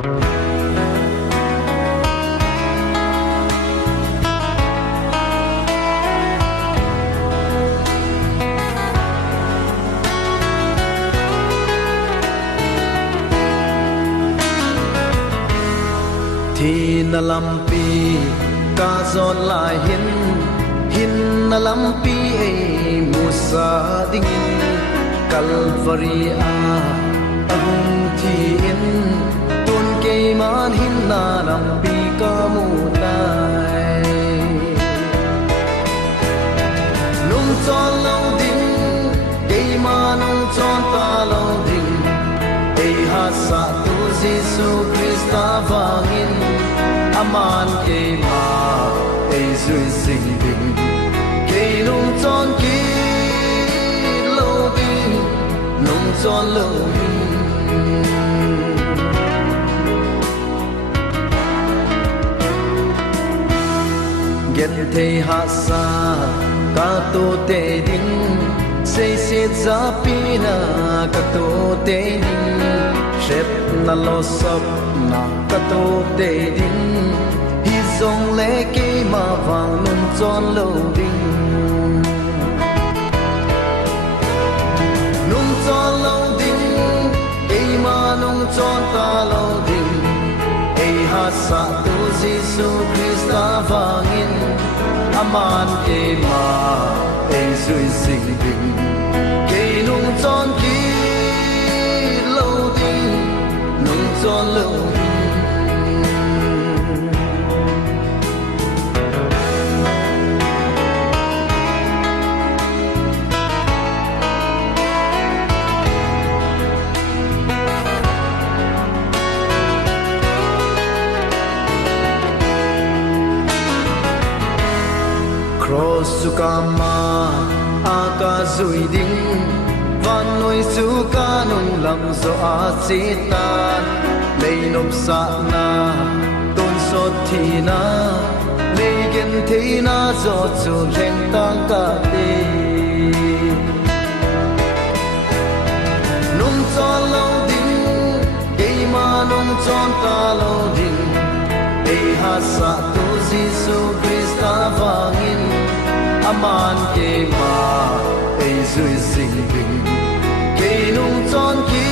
thì na lampi ca giòn lại hin na lampi musa dingin Calvary ahung thi in tuôn cây man hin na lampi ca mu tai nung chon lâu ding cây ma nung chon ta lâu ding ei ha sa tu Giêsu Christa vangin aman cây ma ei zui sing ding cây nung chon ki lâu ding nung chon lâu ding gen thei ha sa ka to te ding say sit za pina ka to te ding shep na lo sop na ka to te ding hi zong le ke ma wang nun chon lo ding nun chon lo ding e ma nun chon ta lo ding e ha sa tu Giêsu Christa vangin aman ke ma e zui sing ding ke nung chon ki lo ding nung chon lo ding cross sukama aka zui ding van noi su ka nung lam zo a sita lei nom sa na ton so thi na lei gen thi na zo chu leng tang ka te nung chon lo ding ei ma nung chon ta lo ding ei ha sa tu Giêsu Christa vangin aman ke ma ei zui sing ding ke nung chon ki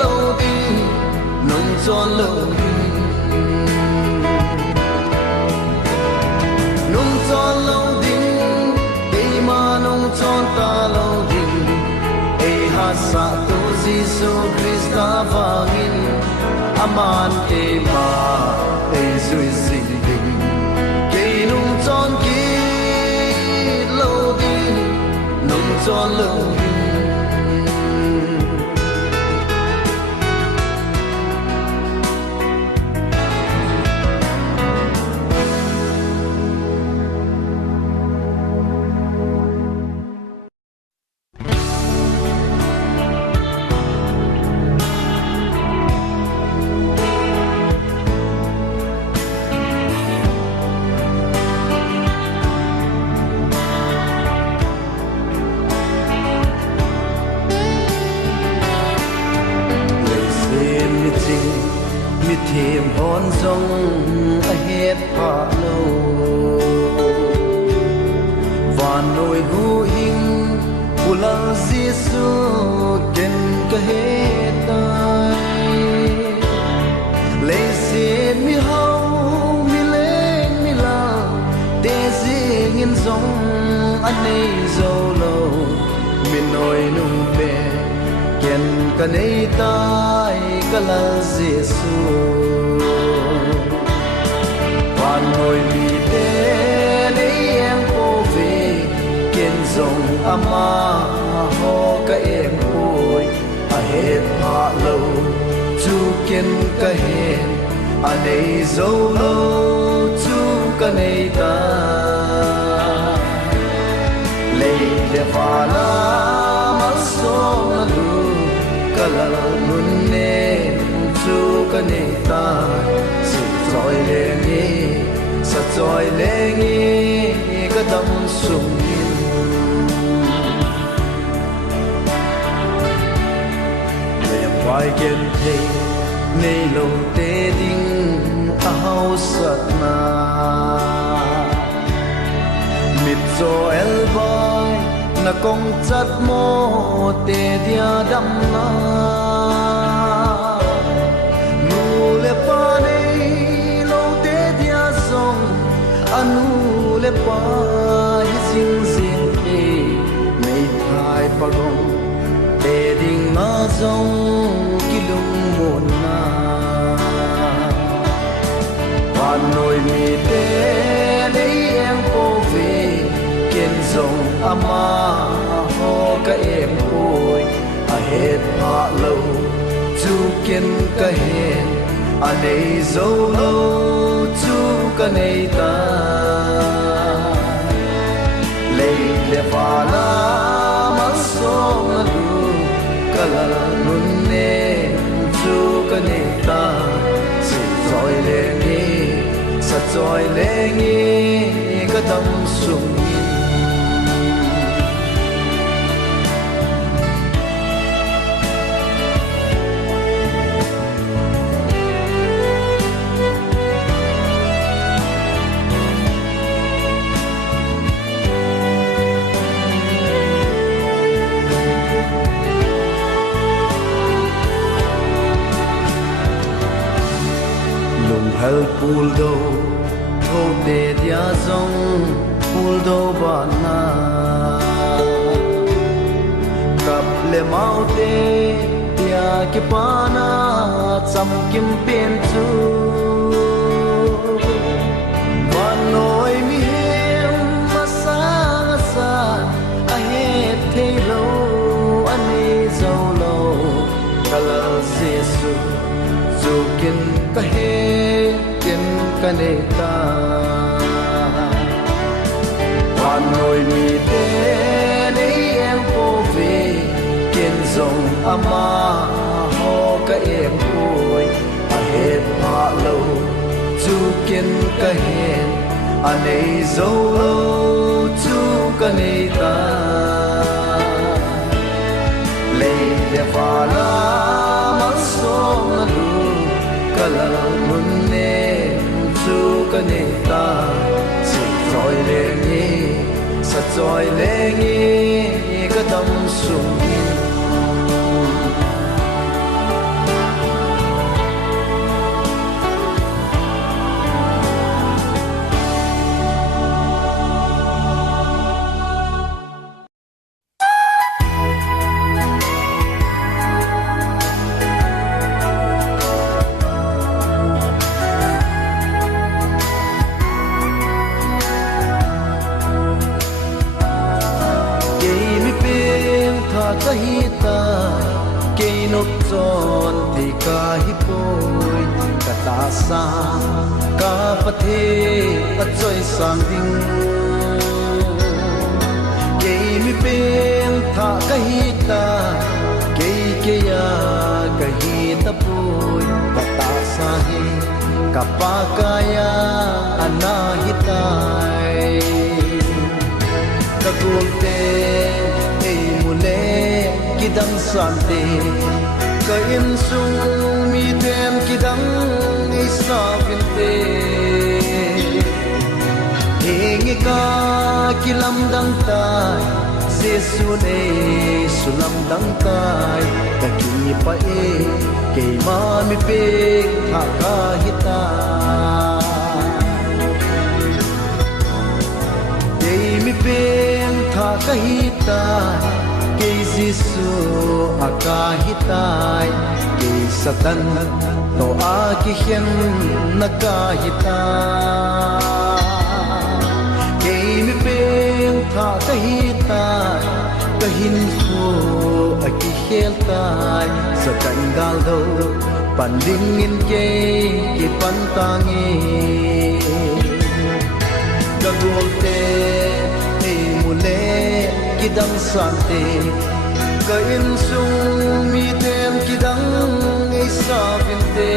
lo ding nung chon lo ding nung chon lo ding ke ma nung chon ta lo ding ei ha sa tu Giêsu Christa vangin aman ke ma ei zui sing ding ke nung chon ki nung chon lo ding mi thêm hòn sông hết hạ lâu và nỗi hu hình của lòng Giêsu trên cả hết tay lấy xin mi hậu mi lên mi la để riêng in dòng anh ấy dâu lâu mi nỗi nung bè ken ka nei tai ka la Giêsu van noi mi te nei em cô về ken dòng ama ho ka em oi a het ha lo chu ken ka hen a nei zo lo chu ka nei ta le le fa la ma so na lu kalal nun ne chu ka nei ta si choi le ni sa choi le ni ka dam sum in le vai gen thei nei lo te ding a hau sat na mit zo el vai na kong chat mo te dia dam na nu le pa nei lo te dia song anu le pa hi sing sing e mei thai pa gong te ding ma song kilung mon na van noi mi te nei em po ve ken song ama ho ka em oi a het pa lo chu ken ka hen a nei zo lo chu ka nei ta lei le pa la ma so na du ka la nun ne chu ka nei ta si zoi le ni sa zoi le ni ka dam sung hal pul do tho de dia zong pul do ba na kap le mau te dia ki pa na cham kim pen chu van noi mi hem ma sa sa a he the lo ani zo lo kala jesu zo kin ka he kaneta van noi mi te nei em po ve ken zong ama ho ka em koi a het pa lo chu ken ka hen a nei zo lo chu kaneta le le va la ma so na lu kala mun ne chu ka nei ta si zoi le ni sa zoi le ni ka dam sung kahita kay nokton di kahipoi katasa kapathe at soy sang ding kay mi pen tha kahita kay kaya kahita poi katasa he kapakaya anahitai kagulte kidang sante ka insung mi tem kidang isa pinte hingi ka kilam dang tay Jesu ne sulam dang tay kaki pa e kay mami pe hakahita kay mi pe hakahita kay Jesu akahitai kay Satan to akihen nagahitai kay mi peng tha kahitai kahin ho akiheltai Satan gal do pandingin kay pantangi gagolte mule kidang sante ka insung mi tem kidang isa pinte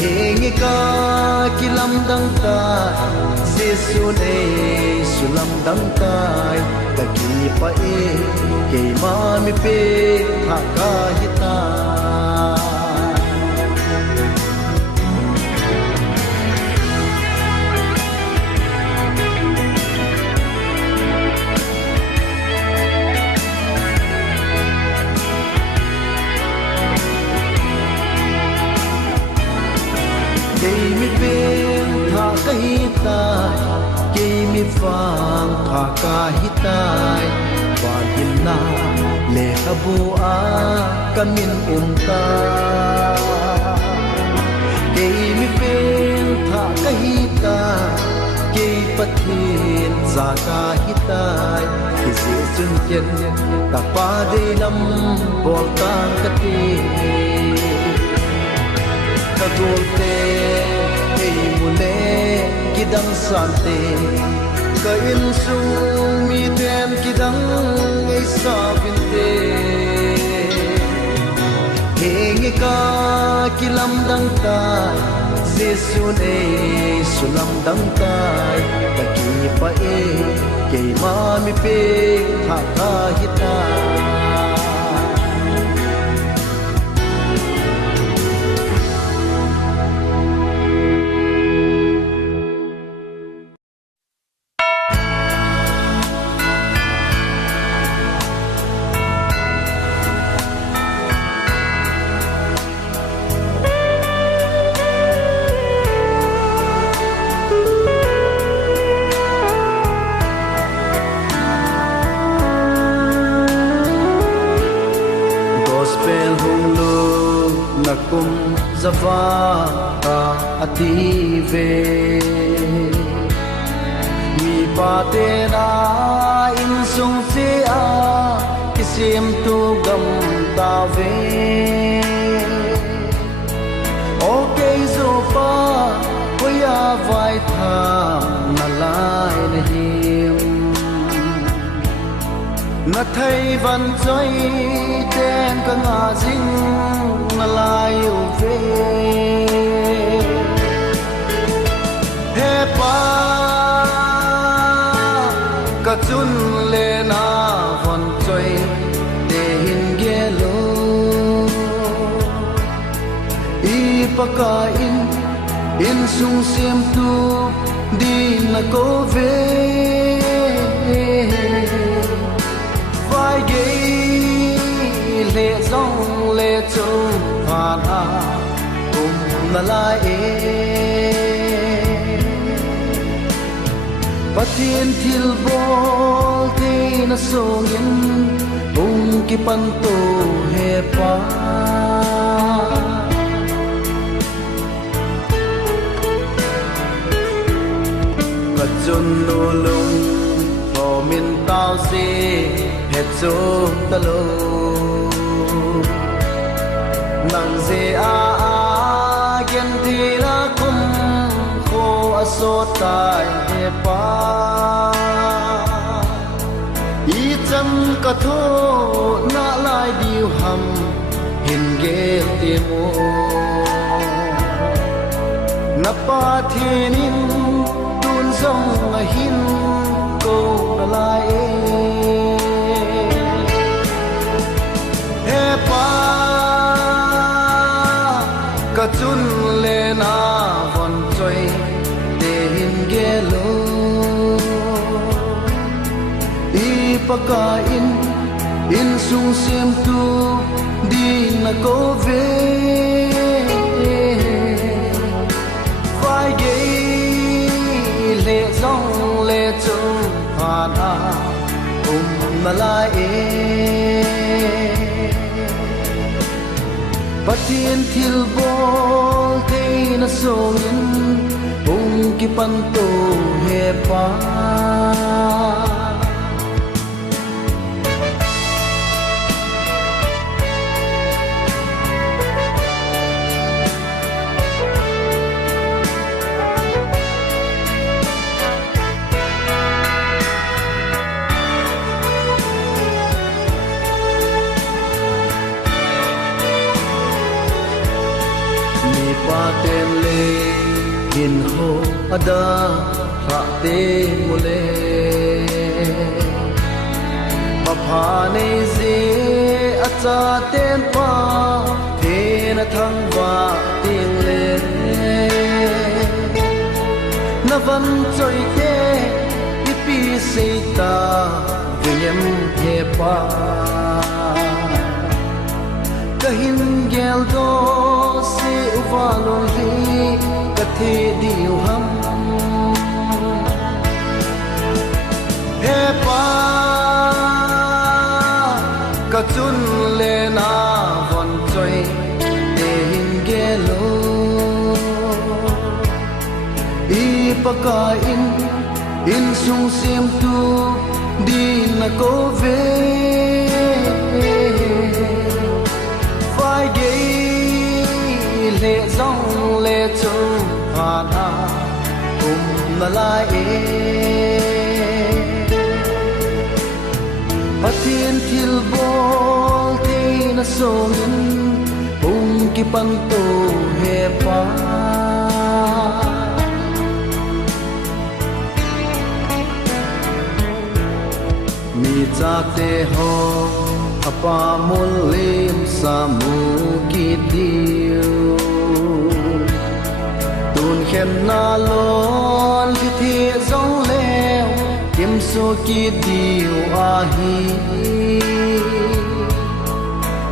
hingi ka kilam dang tay Jesu ne sulam dang tay kaki pa e kay mami pe hakahita mi beng tha ka hi tai ke mi fang tha ka hi tai ba din na le ka bu a kamin ta ke mi beng tha ka hi tai ke pathin za ka hi tai ki zi chun chen ta pa de lam bol ta ka ti ka golte ei mule kidang sante ka in sung mi tem kidang ei sa vinte hingi ka kilam dang ta Jesu ne sulam dang tai ka ki pa e ke ma mi pe tha ka hita kum zava ka ative mi pa te na in sung se a kisim tu gam ta ve okay zo pa koya vai tha na lai na him na thai van choi ten ka nga jing na lai u ve he pa ka chun le na van choi te hin ge lo I pa ka in sung sim tu din na ko ve vai ge le zong le chung phan a kum na lai e pathin thil bol te na song in ung ki pan to he pa ka chun nu lung ho min tao si he chu ta lo nang ze a gen thi la kum kho a so tai he pa I cham ka tho na lai diu ham hin ge te mo na pa thinin tun song a hin ko na lai he pa ka chun le na von choi te hin ge lo I pa ka in sung sim tu din na ko ve vai ge le zong le chung phan a na lai e pathin thil bol te na song in ung ki pan to he pa pa ten le hin ho ada ra te mule pa pha nei ze acha ten pa the na thang wa ting le na van choi te I pi se ta vem he pa kahin gel do se uvalon hi ka thế điều hâm he pa ka chun le na von choi te hin ge lo i pa ka in sung sim tu đi na cô về vai gay lệ dòng lệ châu hà na cùng na lại bắt thiên thil bol thế na sông bung ki pan tô he pa mi cha te ho apa mol lim sa mu ki tiu tun khen na lon ki thi zong leo kim so ki tiu a hi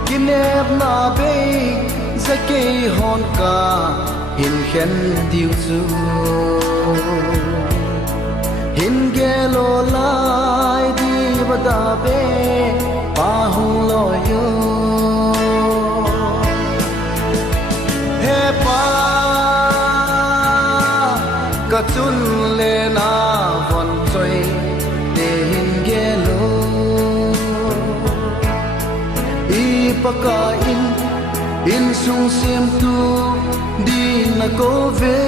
kim nep na be za ke hon ka hin khen tiu zu hin ge lo lai di bada be pa hung lo yo he pa ka chun le na von choi te hin ge lo i pa ka in sung sim tu di na ko ve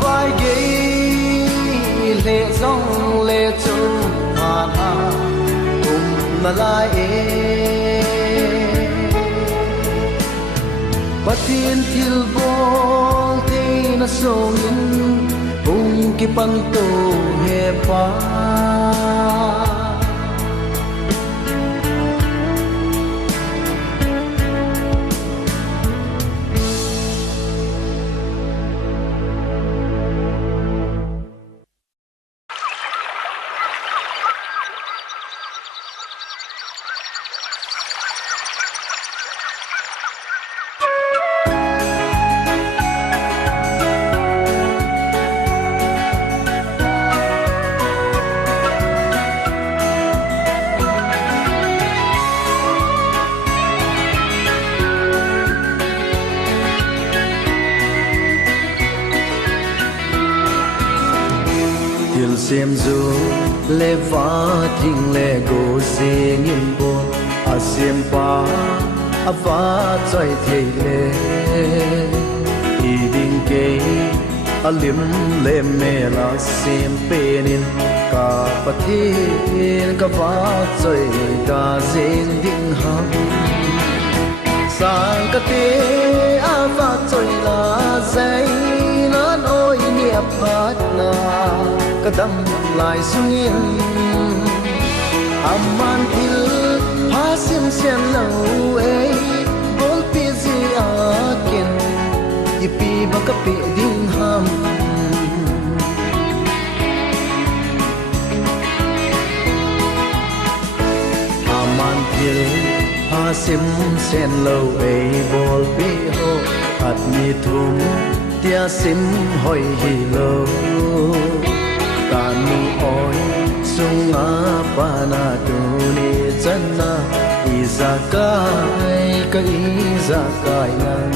vai gay lệ dòng lệ châu hà na cùng na lại bắt thiên thil bol thế na sông bung ki pan tô he pa xiêm du lê vá thinh lê gô xê nghìn bồn a xiêm pa a vá choi thei lê i ding kê a lim lê mê la xiêm pê nin ka pa thiên ka vá choi ka zin ding ham sang ka te a vá choi la zai nan oi niệm hát na ka dam lai sungin amman thil ha sim sian lo ei bol pi zi akin ipi ba ka pe ding ham amman thil ha sim sian lo ei bol pi ho at mi thum tia sim hoi hi lo tanu oi sunga pana tuni channa izakai ka izakai nan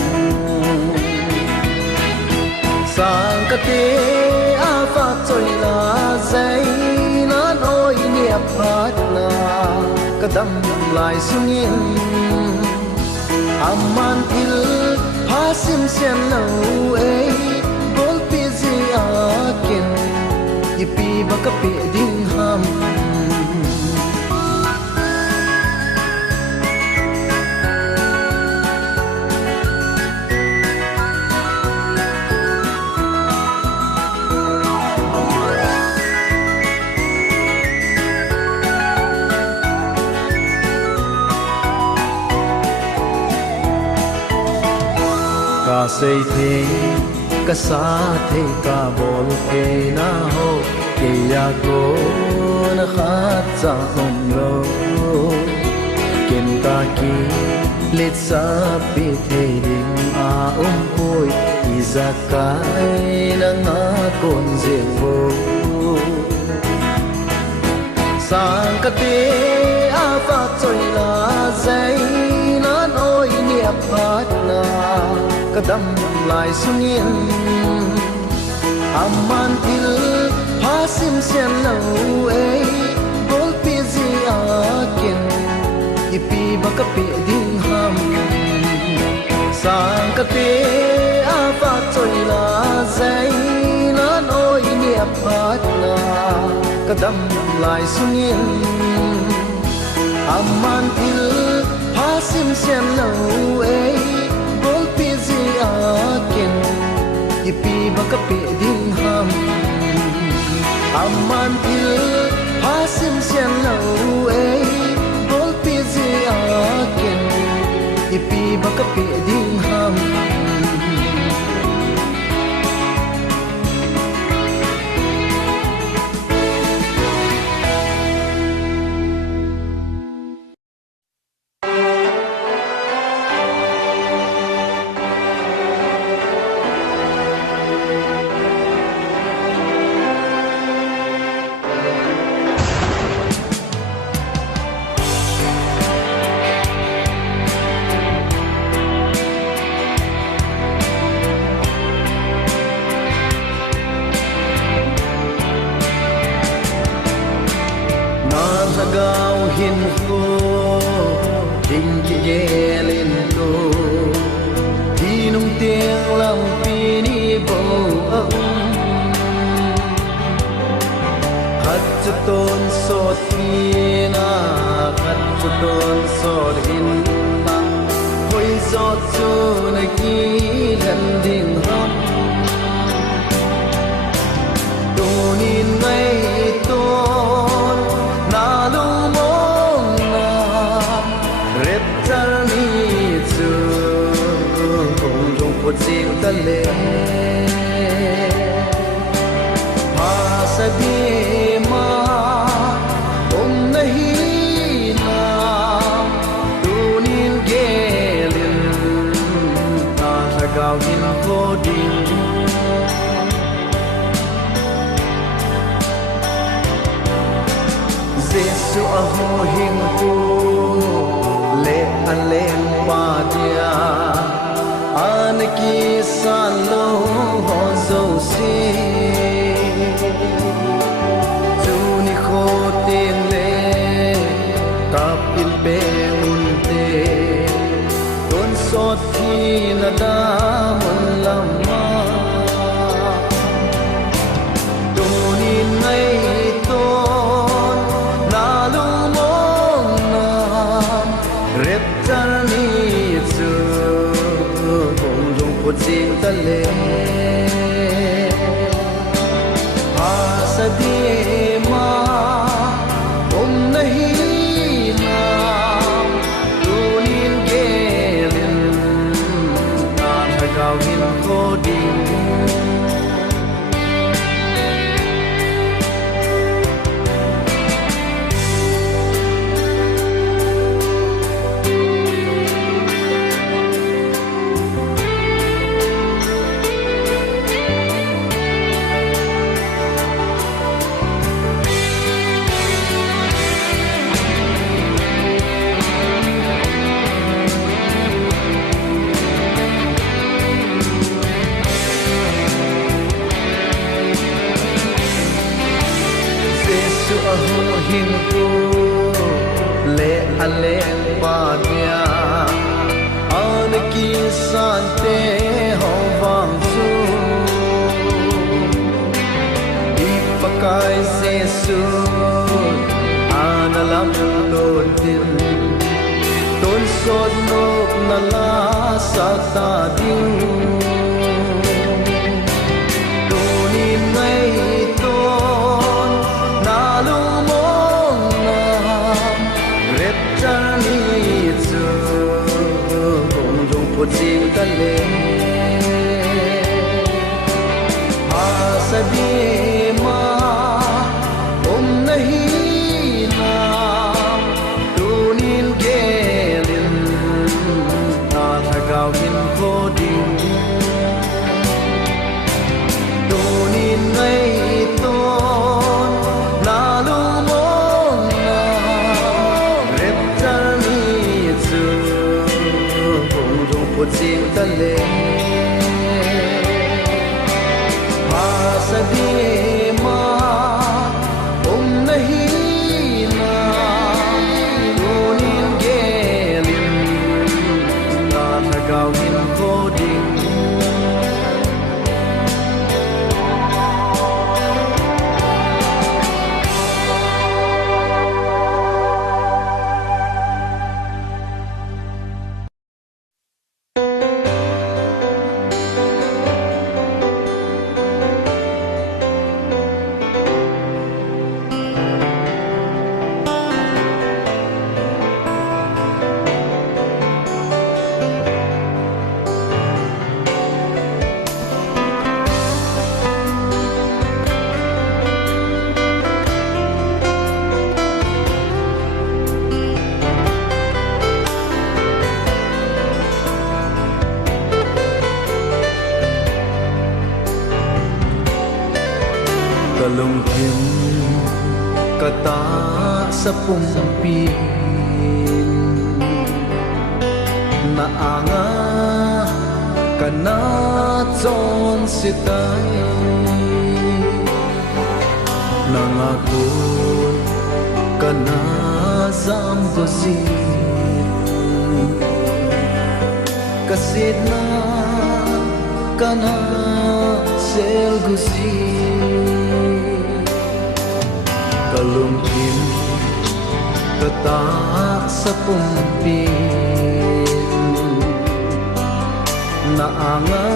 sang ka te ava choi la zai nan oi niap phat na ka dam lai sungin amman thil ha sim sian lo ei bol pi zi akin ipi ba ka pe ding ham ka sei the ka sa the ka bol ke na ho ke ya ko na khat sa om lo ken ka ki lết sa pi thei ding a poi izakai na nga kon je vo sang ka te a fa choi la zai nan oi ni a phat na ka dam lai sungin amman til hasim sen lo ei gol pi zi a ken ipi baka pi ding ham sang ka te a fa choi la zai nan oi ni a phat na ka dam lai sungin amman til hasim sen lo ei gol pi zi a ken ipi baka pi ding ham amman til hasim sen lo ei gol pi zi a ken ipi baka pi ding ham gao hin ko ding ki yelin ko di nung tiếng lam pi ni bo khat chu ton so thi na khat chu ton so hin na hoi zo chu na ki lan ding ham do nin mai ton na lu mong na rep tar ni chu kong jong po ching ta le pa sa di ma om nahi na tu nin gelin ta sa gao hin ko din Giêsu a ho hing tu le an len pa dia an ki san lo ho zo si tu ni kho tin le kap il pe un te don so thi na da mon lam ma tu ni nai ching ta le pa sa di ma om nahi na tu nin gelin na tha gao hin ko ding hin tu le ale pa dia an ki san te ho vang su ipakai Giêsu analam ton tin ton sot nok na la sa ta ding tunin mai ton na lu ching ta le sa di ma om nahi na tu nin gelin tale Pasadi ma nahi na Tunin gelin na nagawin ko din Kalungkim kata sa pumpin Naanga kanatson sitay Nangakot kanazam dosit Kasit na kana selgusit Kalungkin kata sa pumpin Naanga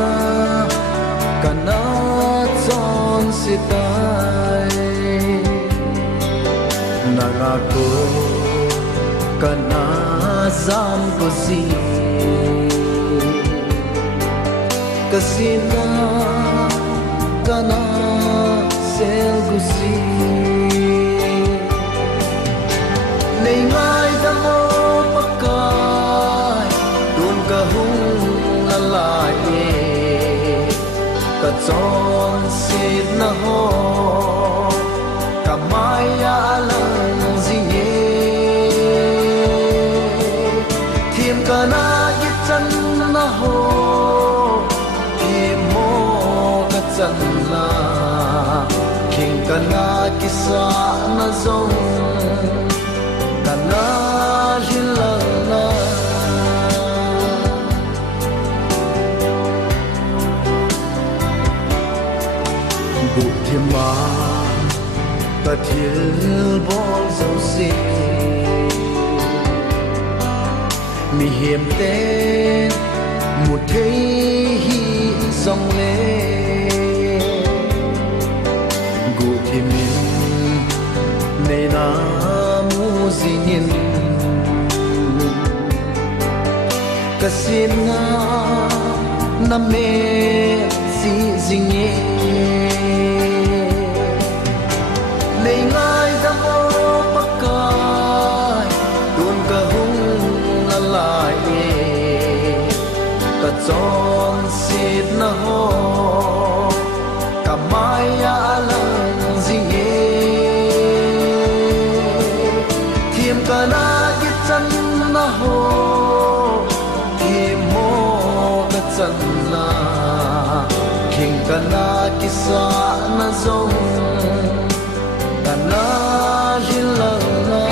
kanatson sitay Nangako kanazam kosit Kasina kana selgusit Nay ngay damo pakay Dun kahung lalaki Katson sit na ho Kamaya alang zinge Tim ka na gitsan na ho Tim mo katsan na King ka na kisa na zong Kana hilang na Bukti ma Katil bol dâu xì Mi hiểm tên Một thế hi dòng lên Gụ thì mình Này na zingin kasina na me si zinge nei ngai da mo pakai tun ka hung alai ka chon sit na ho kamaya alang zinge Kana gitsan na ho Imo gatsan na King kana kisa na zong Kana hilang na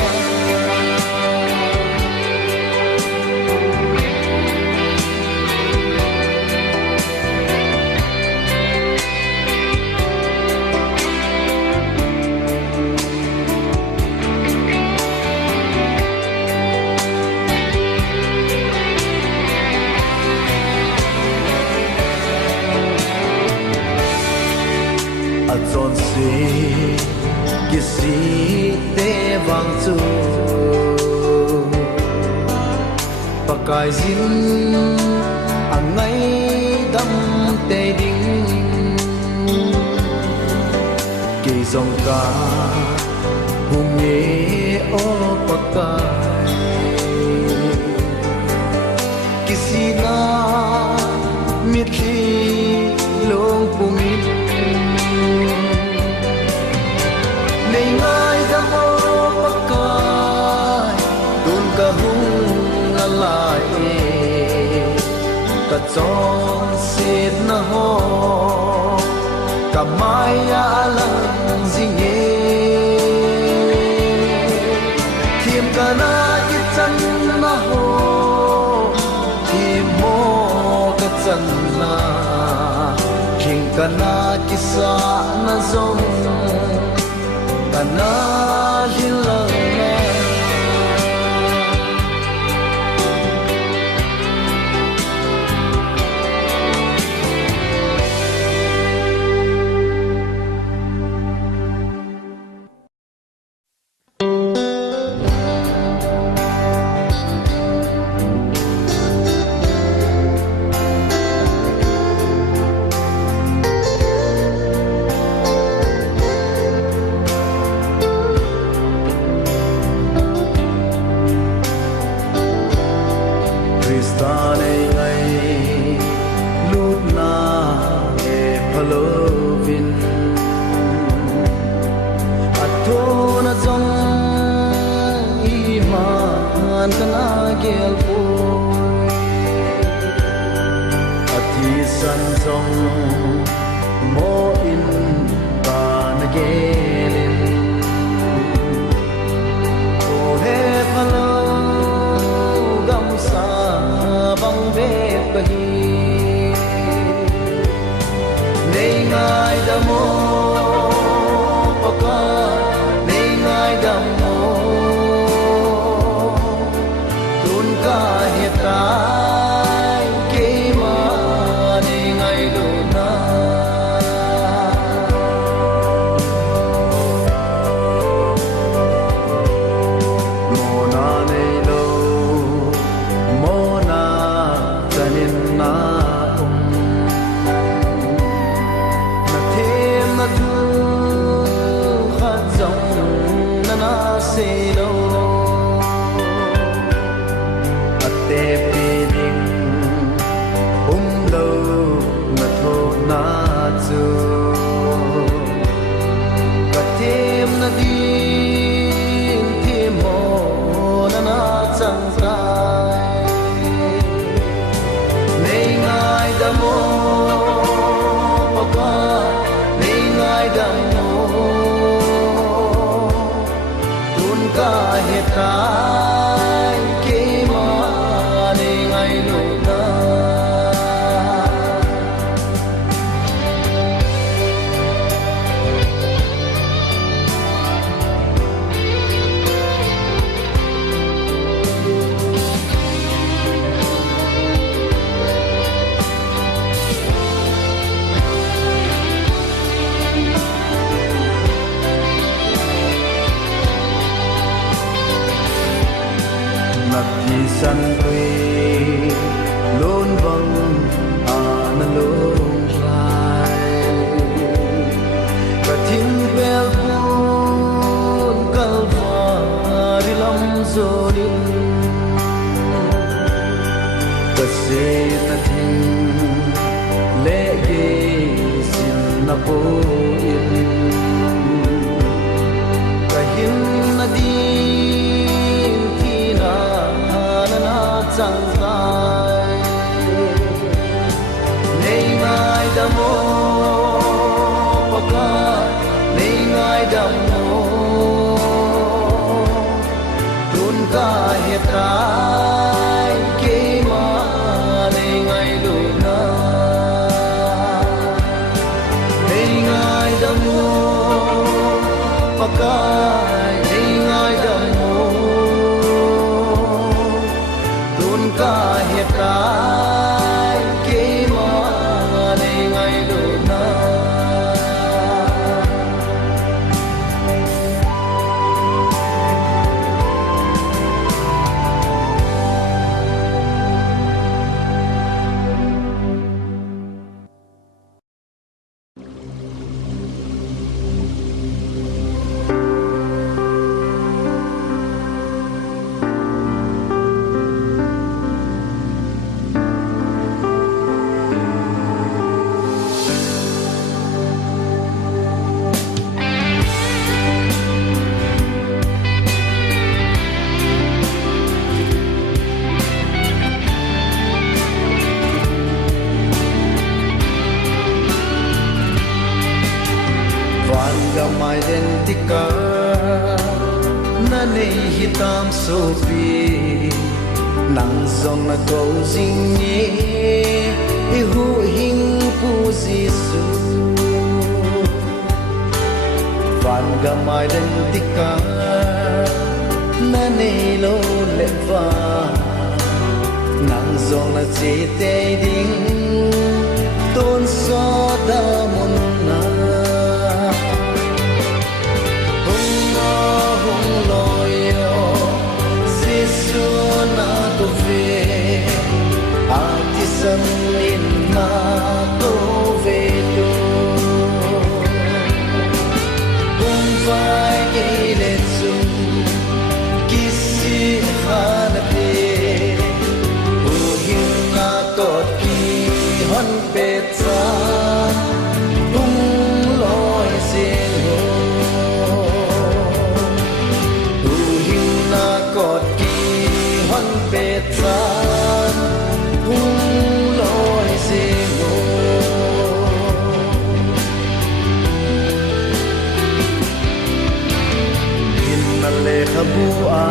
Chọn si kisi te vang chu pakai zin angai dam te ding ki zong ka hung ye o pakai kisi na mitli long pumit Nay ngai da mo pakai Dun ka hung alai Ka ka chong sit na ho ka maya alang zinge kim ka na ki chan na ho kim mo ka chan na king ka na ki sa na zong ka na hilang na tam so pi nang zong na câu ding nhé i hu hing pu Giêsu van ga mai den tika na nei lo le va nang zong na che te ding tôn so da mon na hung loi yo Giêsu na to ve ati san in na to ve do hung vai ke le zum kisi khana te hu hin na to ki hon pe cha hung loi sin ho hu hin na kot ki hon pe cha hung loi sin ho in na le khabua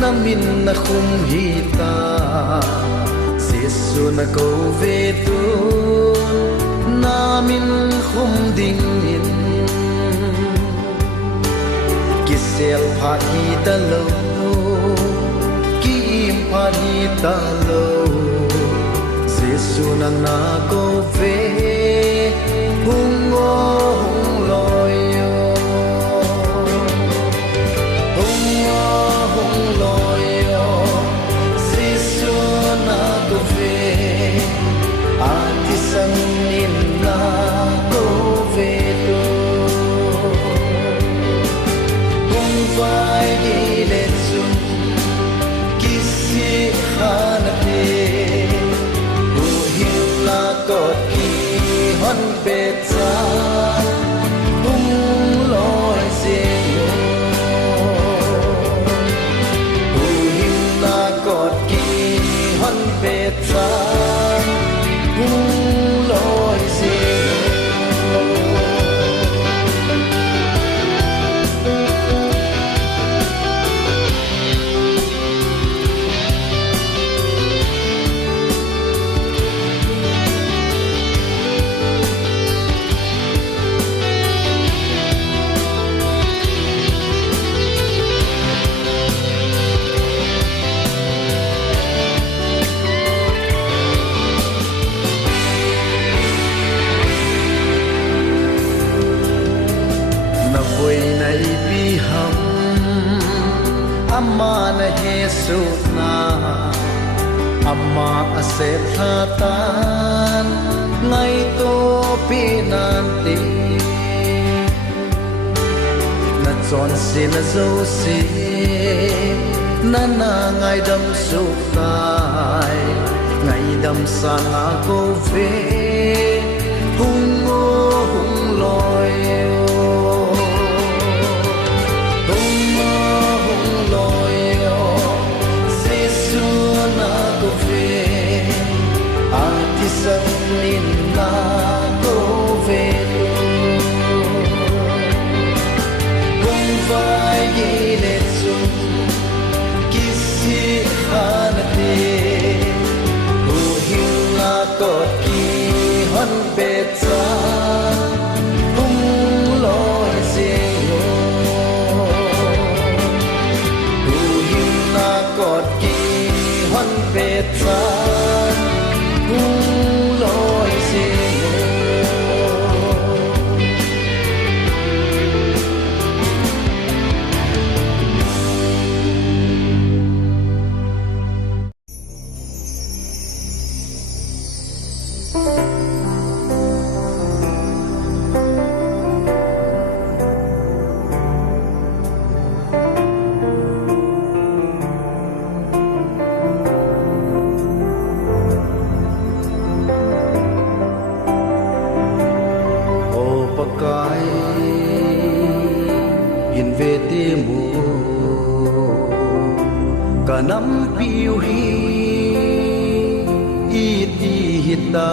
na min na khum hi ta Giêsu na câu về tu na min khum ding in kisel pha hi ta lo ki im pha hi ta lo Giêsu na câu về hung o hung loi yo hung loi yo Giêsu na câu về ati san in na câu về tu hung vai đi lên zum kisi khana te hu hin na kot ki hon pe cha hung loi se yo hu hin na kot ki hon pe cha hung loi se yo Amma na Yesu na Amma asep hatan Ngay to pinanti Na chon si na dâu si Na na ngay đâm sụp lại Ngay đâm sa ngã cô về Hung ô hung loi san in na to ve hung vai ye le zum kisi khana te hu hin na kot ki hon pe cha hung loi se yo hu hin na kot ki hon pe cha Kanam piu hi iti hita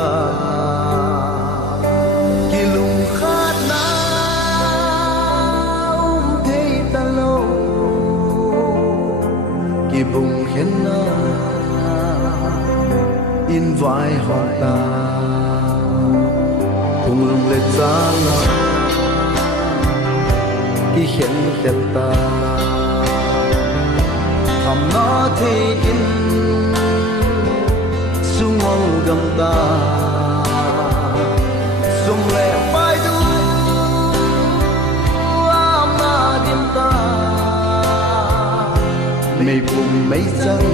kilung khat na thei ta lo bùng khen na in vai hoa ta cùng lùng lên giá na khi khen đẹp ta thầm nó thì in sung ngầu gầm ta sung lệ vai du am na đêm ta mây bùng mây trắng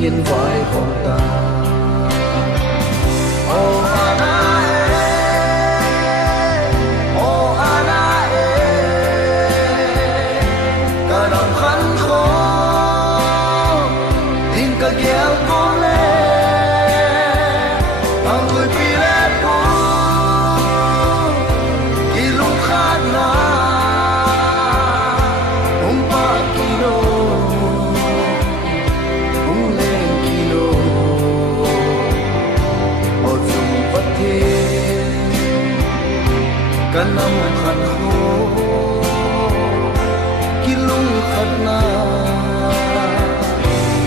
nghiêng vai hòn ta oh Anna oh Anna cả lòng khăn khó tin cả ghéo có lẽ thằng người bị lẽ phố khi lúc khát na ông ba kilo ông lên kilo ở chung vắt thêm cả năm khăn khô khi lúc khát na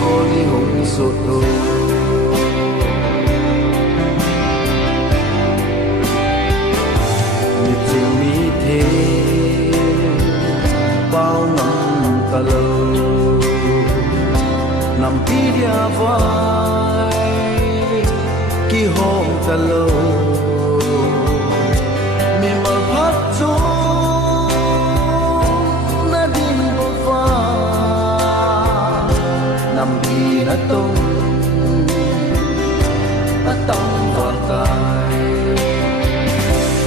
cô đi hùng sốt đôi mi thế bao năm ta lâu nằm đi dia vai khi hôm ta lâu mi mơ hát gió na đi bộ pha nằm đi na tung na tâm vào tay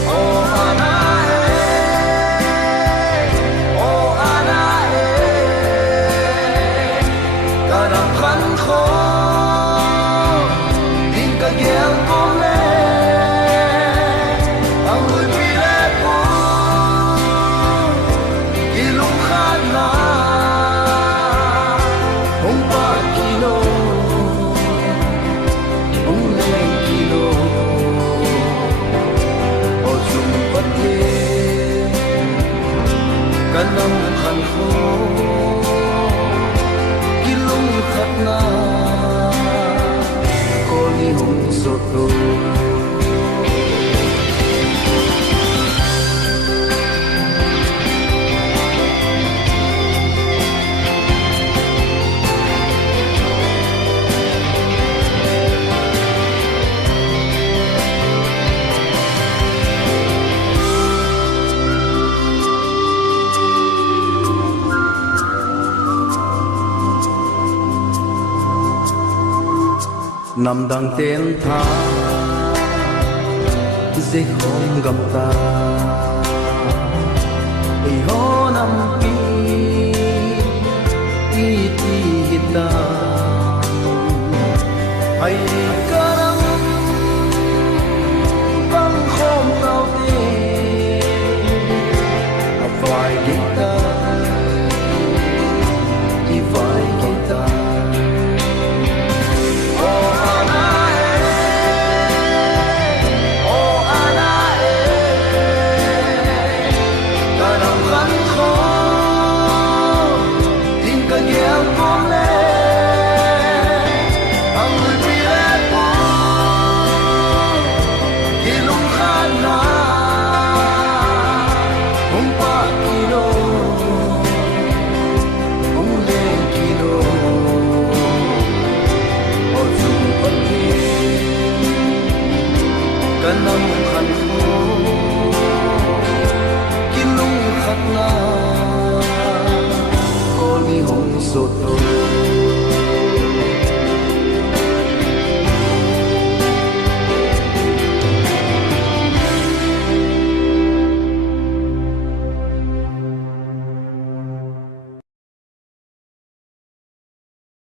oh Anna oh Anna cả năm khăn khó tin cả ghéo có lẽ thằng người bị lẽ phố khi lúc khát na ông ba kilo ông lên kilo ở chung vắt thêm cả năm khăn khô khi lúc khát na cô đi hùng sốt đôi nằm đằng tên tha dễ không gặp ta ý hô nằm pi ý ti hita hay cả năm băng không tao tê vài kita